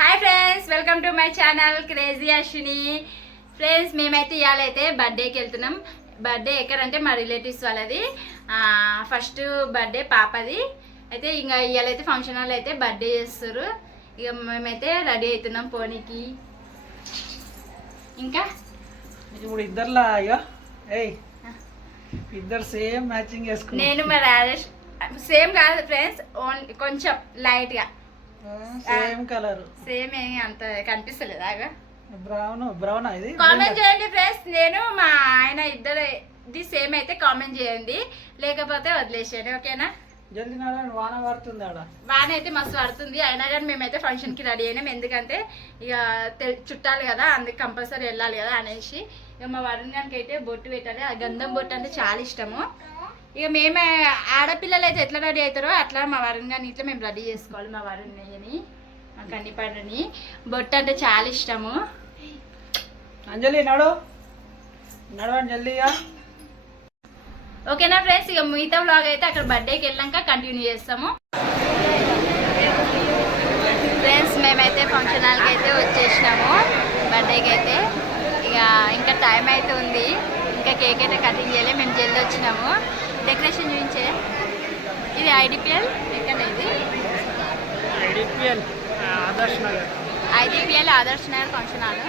Hi friends, welcome to my channel crazy Ashwini. Friends, మేమైతే ఇవాళైతే బర్త్డేకి వెళ్తున్నాం. బర్త్డే ఎక్కడంటే మా రిలేటివ్స్ వాళ్ళది. ఫస్ట్ బర్త్డే పాపది. అయితే ఇంకా ఇవాళైతే ఫంక్షన్ హాల్ అయితే బర్త్డే చేస్తారు. ఇక మేమైతే రెడీ అవుతున్నాం పోనీకి. ఇంకా ఇప్పుడు ఇద్దరులా ఇద్దరు సేమ్ మ్యాచింగ్ వేసుకున్నాం. నేను మా రాజేష్ సేమ్ కాదు ఫ్రెండ్స్, ఓన్లీ కొంచెం లైట్గా సేమ్ కలర్. సేమ్ ఏమి అంత కనిపిస్తలేదా? బ్రౌన్ ఇది. కామెంట్ చేయండి ఫ్రెండ్స్, నేను మా ఆయన ఇద్దరిది సేమ్ అయితే కామెంట్ చేయండి, లేకపోతే వదిలేసేయండి. ఓకేనా? జల్దీ నడవండి, వాన పడుతుంది. ఆడ వాన అయితే మస్తు పడుతుంది. అయినా కానీ మేమైతే ఫంక్షన్కి రెడీ అయినాం. ఎందుకంటే ఇక చుట్టాలి కదా, అందుకు కంపల్సరీ వెళ్ళాలి కదా అనేసి. ఇక మా వరుణ్ గారికి అయితే బొట్టు పెట్టాలి. ఆ గంధం బొట్టు అంటే చాలా ఇష్టము. ఇక మేమే ఆడపిల్లలు అయితే ఎట్లా రెడీ అవుతారో అట్లా మా వరుణ్ గారిని ఇట్లా మేము రెడీ చేసుకోవాలి. మా వరుణ్ని, మా కన్నిపాడని బొట్టు అంటే చాలా ఇష్టము. అంజలి నడవండి జల్దీగా. ఓకేనా ఫ్రెండ్స్, ఇక మిగతా వ్లాగ్ అయితే అక్కడ బర్త్డేకి వెళ్ళాక కంటిన్యూ చేస్తాము. ఫ్రెండ్స్, మేమైతే ఫంక్షన్ హాల్కి అయితే వచ్చేసినాము బర్త్డేకి అయితే. ఇక ఇంకా టైం అయితే ఉంది, ఇంకా కేక్ అయితే కటింగ్ చేయలే. మేము జల్దీ వచ్చినాము. డెకరేషన్ చూపించే ఇది ఐడిపిఎల్ ఎక్కడ ఇది IDPL Adarsh Nagar function hall.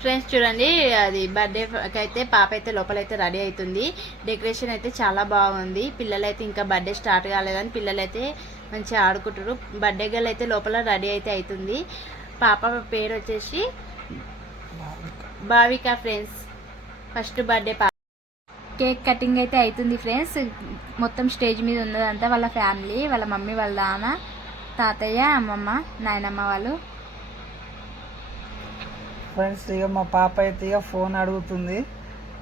Friends చూడండి, అది బర్త్డేకి అయితే పాప అయితే లోపలైతే రెడీ అవుతుంది. డెకరేషన్ అయితే చాలా బాగుంది. పిల్లలైతే ఇంకా బర్త్డే స్టార్ట్ కాలేదని పిల్లలైతే మంచిగా ఆడుకుంటారు. బర్త్డే గర్ల్ అయితే లోపల రెడీ అయితే అవుతుంది. పాప పేరు వచ్చేసి భావిక. ఫ్రెండ్స్, ఫస్ట్ బర్త్డే పాప. కేక్ కటింగ్ అయితే అవుతుంది ఫ్రెండ్స్. మొత్తం స్టేజ్ మీద ఉన్నదంతా వాళ్ళ ఫ్యామిలీ, వాళ్ళ మమ్మీ, వాళ్ళ నాన్న, తాతయ్య, అమ్మమ్మ, నాయనమ్మ వాళ్ళు. ఫ్రెండ్స్, ఇక మా పాప అయితే ఇక ఫోన్ అడుగుతుంది.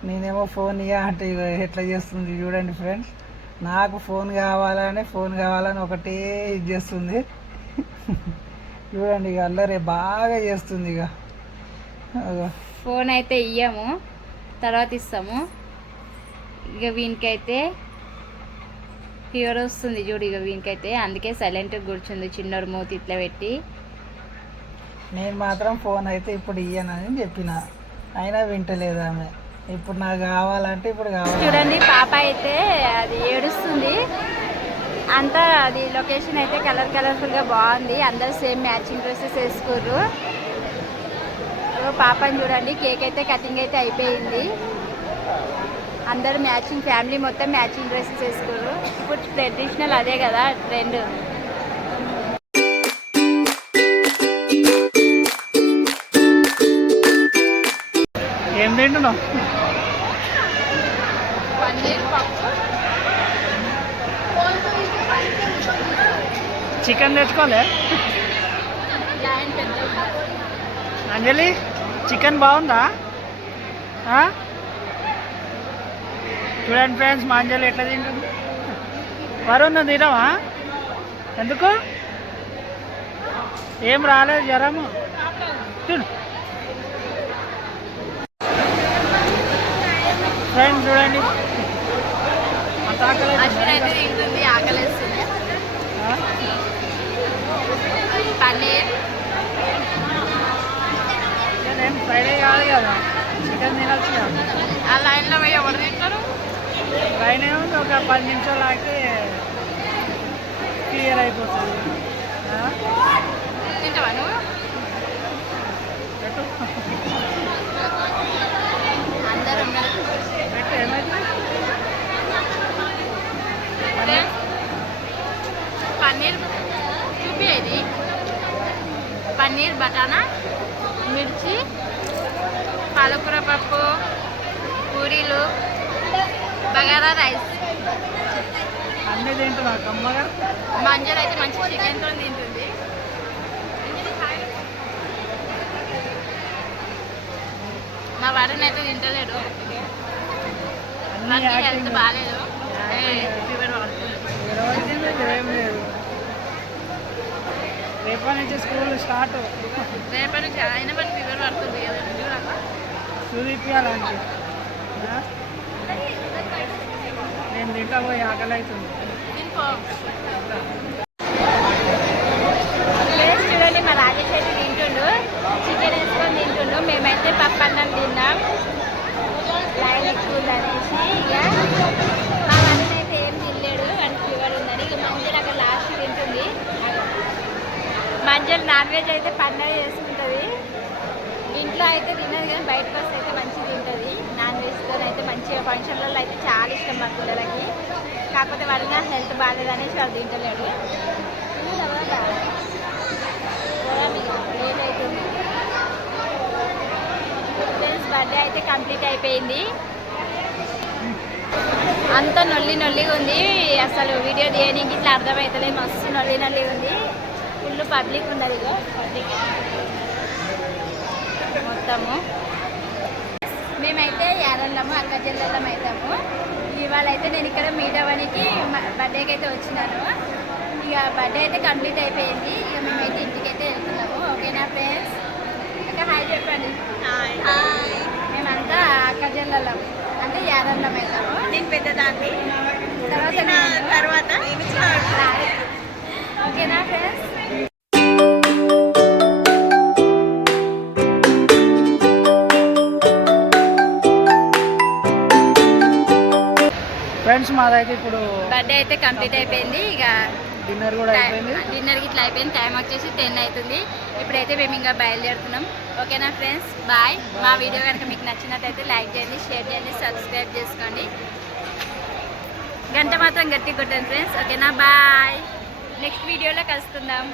నేనేమో ఫోన్ అంటే ఇక ఎట్లా చేస్తుంది చూడండి ఫ్రెండ్స్. నాకు ఫోన్ కావాలని ఒకటే ఇది చేస్తుంది. చూడండి, ఇక అల్లరే బాగా చేస్తుంది. ఇక ఫోన్ అయితే ఇయ్యము, తర్వాత ఇస్తాము. ఇక వీనికైతే ఫీవర్ వస్తుంది చూడు. ఇక వీనికైతే అందుకే సైలెంట్గా కూర్చుంది, చిన్నోడు మూతి ఇట్లా పెట్టి. నేను మాత్రం ఫోన్ అయితే ఇప్పుడు ఇయ్యనని చెప్పిన, అయినా వింటలేదు ఆమె. ఇప్పుడు నాకు కావాలంటే ఇప్పుడు కావాలి. చూడండి, పాప అయితే అది ఏడుస్తుంది. అంతా అది లొకేషన్ అయితే కలర్ఫుల్గా బాగుంది. అందరూ సేమ్ మ్యాచింగ్ డ్రెస్సెస్ వేసుకోరు. పాపని చూడండి, కేక్ అయితే కటింగ్ అయితే అయిపోయింది. అందరూ మ్యాచింగ్, ఫ్యామిలీ మొత్తం మ్యాచింగ్ డ్రెస్సెస్ వేసుకోరు. ఇప్పుడు ట్రెడిషనల్ అదే కదా ట్రెండ్. ఏం తింటున్నావు? పన్నీర్ పప్పు. చికెన్ తెచ్చుకోలే అంజలి? చికెన్ బాగుందా? చూడండి ఫ్రెండ్స్, మా అంజలి ఎట్లా తింటుంది. వరుణ్ తినవా? ఎందుకు? ఏం రాలేదు జ్వరము? తిను ఫ్రెండ్స్, చూడండి అంత తింటుంది, ఆకలేస్తుంది. పన్నీర్ నేను ఫ్రైడే కాదు కదా, చికెన్ తినచ్చు కదా. ఆ లైన్లో పోయి ఎవరు తింటారు? ట్రైన్ ఏముంది, ఒక 10 నిమిషాలు ఆగితే క్లియర్ అయిపోతుంది. తింటావా నువ్వు? అందరూ పన్నీర్ చూపేది. పన్నీర్, బటానా, మిర్చి, పాలకూర పప్పు, పూరీలు, బగారా రైస్ అన్నీ తింటున్నా. కమ్మగా మంజలు అయితే మంచి చికెన్తో తింటుంది. మా వారిని అయితే తింటలేడు, హెల్త్ బాగాలేదు, ఫీవర్ పడుతుంది. ఏం లేదు. రేపటి నుంచి స్కూల్ స్టార్ట్. రేపటి నుంచి అయినా పని ఫీవర్ పడుతుంది కదా, చూపించాలంటే నేను తింటా పోయి ఆకలి అవుతుంది. తినిపో. కాజల్ నాన్ వెజ్ అయితే పండగ చేసుకుంటుంది. ఇంట్లో అయితే తినదు కానీ బయటకు వస్తే అయితే మంచిగా తింటుంది. నాన్ వెజ్తో అయితే మంచిగా ఫంక్షన్లలో అయితే చాలా ఇష్టం మా పిల్లలకి. కాకపోతే వాళ్ళకి హెల్త్ బాగాలేదనేసి వాళ్ళు తింటలేడు. ఏదైతుంది ఫ్రెండ్స్ బర్త్డే అయితే కంప్లీట్ అయిపోయింది. అంత నొల్లిగా ఉంది. అసలు వీడియో తీయడానికి ఇట్లా అర్థమవుతలేదు. మస్తు నొల్లిగా ఉంది. ఫుల్ పబ్లిక్ ఉన్నది. ఇగో పబ్లిక్ మొత్తము. మేమైతే యారళ్ళము అక్క చెల్లెళ్ళం అవుతాము. ఇవాళ అయితే నేను ఇక్కడ మీట్ అవ్వడానికి బర్త్డేకి అయితే వచ్చినాను. ఇక బర్త్డే అయితే కంప్లీట్ అయిపోయింది. ఇక మేమైతే ఇంటికి అయితే వెళ్తున్నాము. ఓకేనా ఫ్రెండ్స్? ఇంకా హాయ్ చెప్పండి. హాయ్. మేమంతా అక్క చెల్లెళ్ళం అంటే యారళ్ళం అవుతాము. నేను పెద్దదాన్ని తర్వాత ఓకేనా ఫ్రెండ్స్? ఫ్రెండ్స్ మాదైతే ఇప్పుడు బర్త్డే అయితే కంప్లీట్ అయిపోయింది. ఇక డిన్నర్ కూడా అయిపోయింది. డిన్నర్కి ఇట్లా అయిపోయింది. టైం వచ్చేసి 10 అవుతుంది. ఇప్పుడైతే మేము ఇంకా బయలుదేరుతున్నాం. ఓకేనా ఫ్రెండ్స్? బాయ్. మా వీడియో కనుక మీకు నచ్చినట్టయితే లైక్ చేయండి, షేర్ చేయండి, సబ్స్క్రైబ్ చేసుకోండి. గంట మాత్రం గట్టి కొట్టండి ఫ్రెండ్స్. ఓకేనా? బాయ్. నెక్స్ట్ వీడియోలో కలుసుకుందాం.